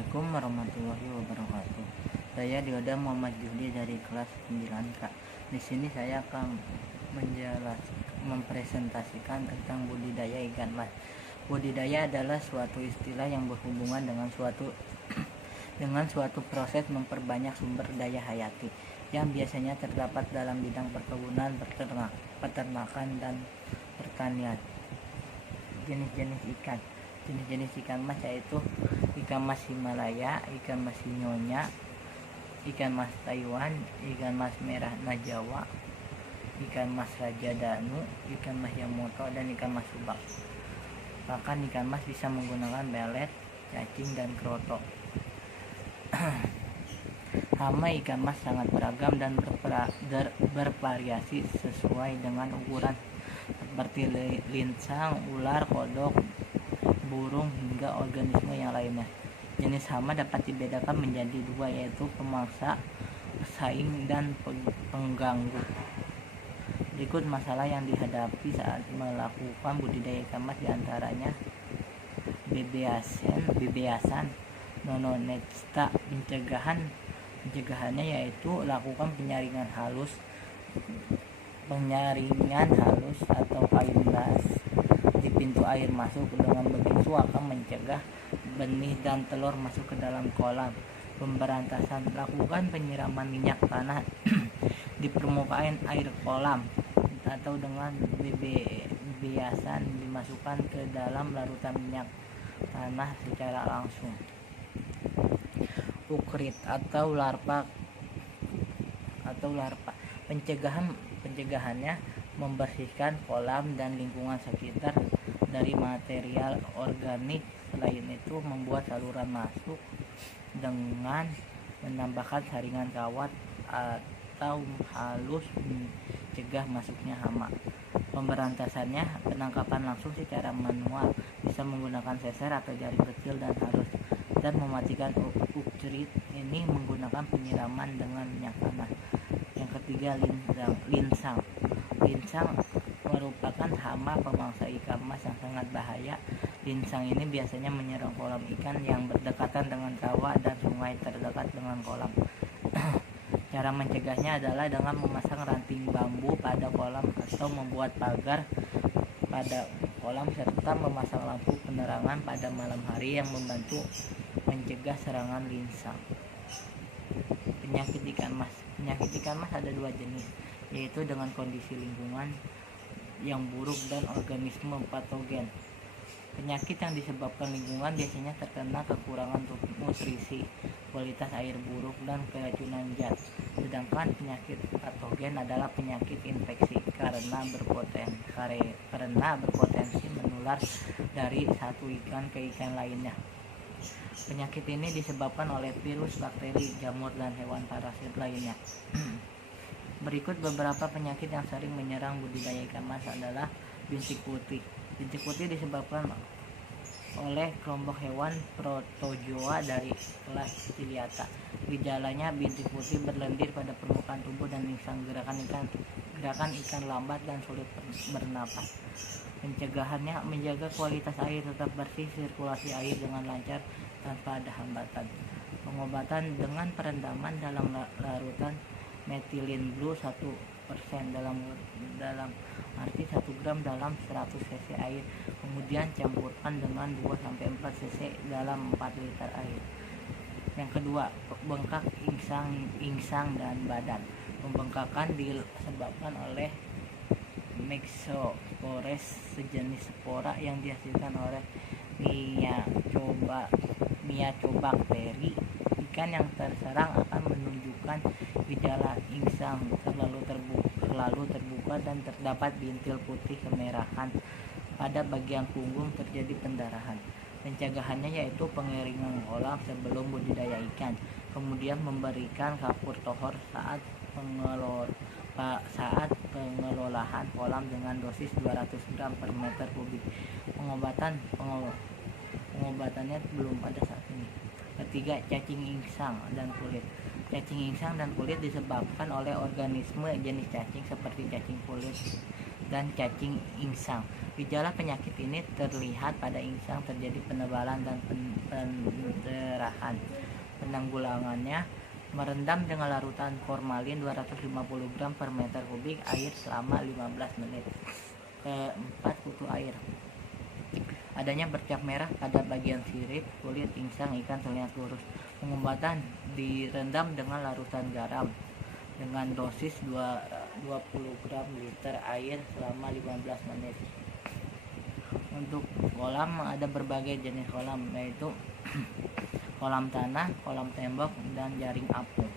Assalamualaikum warahmatullahi wabarakatuh. Saya Dioda Muhammad Judi dari kelas 9K. Di sini saya akan mempresentasikan tentang budidaya ikan mas. Budidaya adalah suatu istilah yang berhubungan dengan suatu proses memperbanyak sumber daya hayati yang biasanya terdapat dalam bidang perkebunan, peternakan, dan pertanian. Jenis-jenis ikan mas yaitu ikan mas Himalaya, ikan mas Sinyonya, ikan mas Taiwan, ikan mas merah Najawa, ikan mas Raja Danu, ikan mas Yamamoto, dan ikan mas Subak. Bahkan ikan mas bisa menggunakan belet, cacing, dan kroto. Hama ikan mas sangat beragam dan bervariasi sesuai dengan ukuran seperti lincang, ular, kodok, burung, hingga organisme yang lainnya. Jenis hama dapat dibedakan menjadi dua, yaitu pemangsa, pesaing, dan pengganggu. Berikut masalah yang dihadapi saat melakukan budidaya ikan mas, diantaranya bebeasan, nononesta. Pencegahannya yaitu lakukan penyaringan halus atau kain las di pintu air masuk. Dengan begitu akan mencegah benih dan telur masuk ke dalam kolam. Pemberantasan: lakukan penyiraman minyak tanah di permukaan air kolam atau dengan bebeasan dimasukkan ke dalam larutan minyak tanah secara langsung. Ukrit atau larva. Pencegahannya membersihkan kolam dan lingkungan sekitar dari material organik. Selain itu, membuat saluran masuk dengan menambahkan saringan kawat atau halus mencegah masuknya hama. Pemberantasannya: penangkapan langsung secara manual, bisa menggunakan seser atau jaring kecil dan halus, dan mematikan ukrit ini menggunakan penyiraman dengan minyak tanah. Yang ketiga, lincang merupakan hama pemangsa ikan mas yang sangat bahaya. Lincang ini biasanya menyerang kolam ikan yang berdekatan dengan kawah dan sungai terdekat dengan kolam. Cara mencegahnya adalah dengan memasang ranting bambu pada kolam atau membuat pagar pada kolam, serta memasang lampu penerangan pada malam hari yang membantu mencegah serangan lincang. Penyakit ikan mas ada dua jenis, yaitu dengan kondisi lingkungan yang buruk dan organisme patogen. Penyakit yang disebabkan lingkungan biasanya terkena kekurangan nutrisi, kualitas air buruk, dan keracunan zat. Sedangkan penyakit patogen adalah penyakit infeksi karena berpotensi menular dari satu ikan ke ikan lainnya. Penyakit ini disebabkan oleh virus, bakteri, jamur, dan hewan parasit lainnya. Berikut beberapa penyakit yang sering menyerang budidaya ikan mas adalah bintik putih. Bintik putih disebabkan oleh kelompok hewan protozoa dari kelas Ciliata. Gejalanya: bintik putih berlendir pada permukaan tubuh dan pingsan, gerakan ikan lambat, dan sulit bernapas. Pencegahannya: menjaga kualitas air tetap bersih, sirkulasi air dengan lancar tanpa ada hambatan. Pengobatan dengan perendaman dalam larutan metilin blue 1% dalam arti 1 gram dalam 100 cc air, kemudian campurkan dengan 2-4 cc dalam 4 liter air. Yang kedua, bengkak insang dan badan. Pembengkakan disebabkan oleh Myxospores, sejenis spora yang dihasilkan oleh Mycobakteri. Ikan yang terserang akan menunjukkan gejala insang selalu terbuka dan terdapat bintil putih kemerahan pada bagian punggung, terjadi pendarahan. Pencegahannya yaitu pengeringan kolam sebelum budidaya ikan, kemudian memberikan kapur tohor saat pengelolaan kolam dengan dosis 200 gram per meter kubik. Pengobatannya belum pada saat ini. Ketiga, cacing insang dan kulit. Cacing insang dan kulit disebabkan oleh organisme jenis cacing seperti cacing kulit dan cacing insang. Gejala penyakit ini terlihat pada insang terjadi penebalan dan lahan. Penanggulangannya merendam dengan larutan formalin 250 gram per meter kubik air selama 15 menit. Keempat, kutu air. Adanya bercak merah pada bagian sirip, kulit, insang ikan terlihat lurus. Pengobatan direndam dengan larutan garam dengan dosis 20 gram liter air selama 15 menit. Untuk kolam, ada berbagai jenis kolam, yaitu kolam tanah, kolam tembok, dan jaring apung.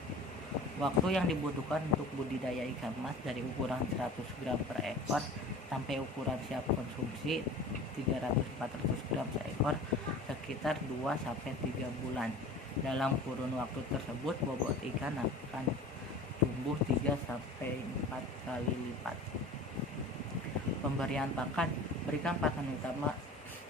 Waktu yang dibutuhkan untuk budidaya ikan mas dari ukuran 100 gram per ekor sampai ukuran siap konsumsi 300-400 gram seekor sekitar 2-3 bulan. Dalam kurun waktu tersebut bobot ikan akan tumbuh 3-4 kali lipat. Pemberian pakan, berikan pakan utama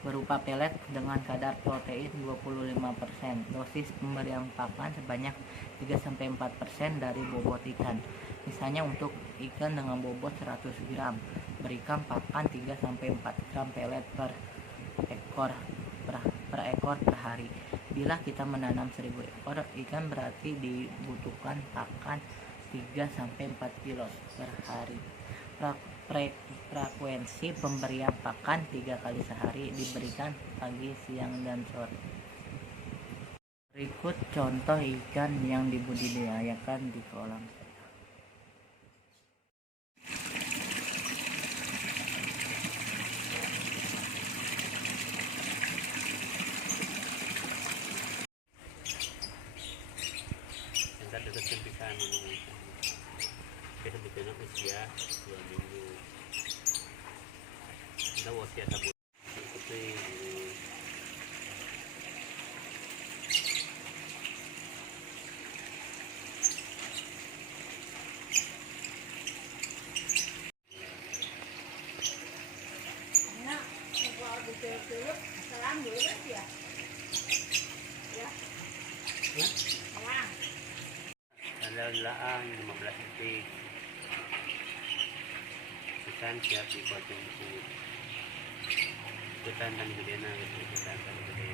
berupa pelet dengan kadar protein 25%. Dosis pemberian pakan sebanyak 3-4% dari bobot ikan. Misalnya untuk ikan dengan bobot 100 gram, berikan pakan 3-4 gram pelet per ekor per hari. Bila kita menanam 1000 ekor ikan, berarti dibutuhkan pakan 3-4 kilo per hari. Frekuensi pemberian pakan 3 kali sehari, diberikan pagi, siang, dan sore. Berikut contoh ikan yang dibudidayakan di kolam saya. Sebetulnya usia 2 minggu. Kita usia sabun ikuti laang 15 detik. Ikan siap dikonsumsi. Ikutan dan gede na, ikutan dan gede.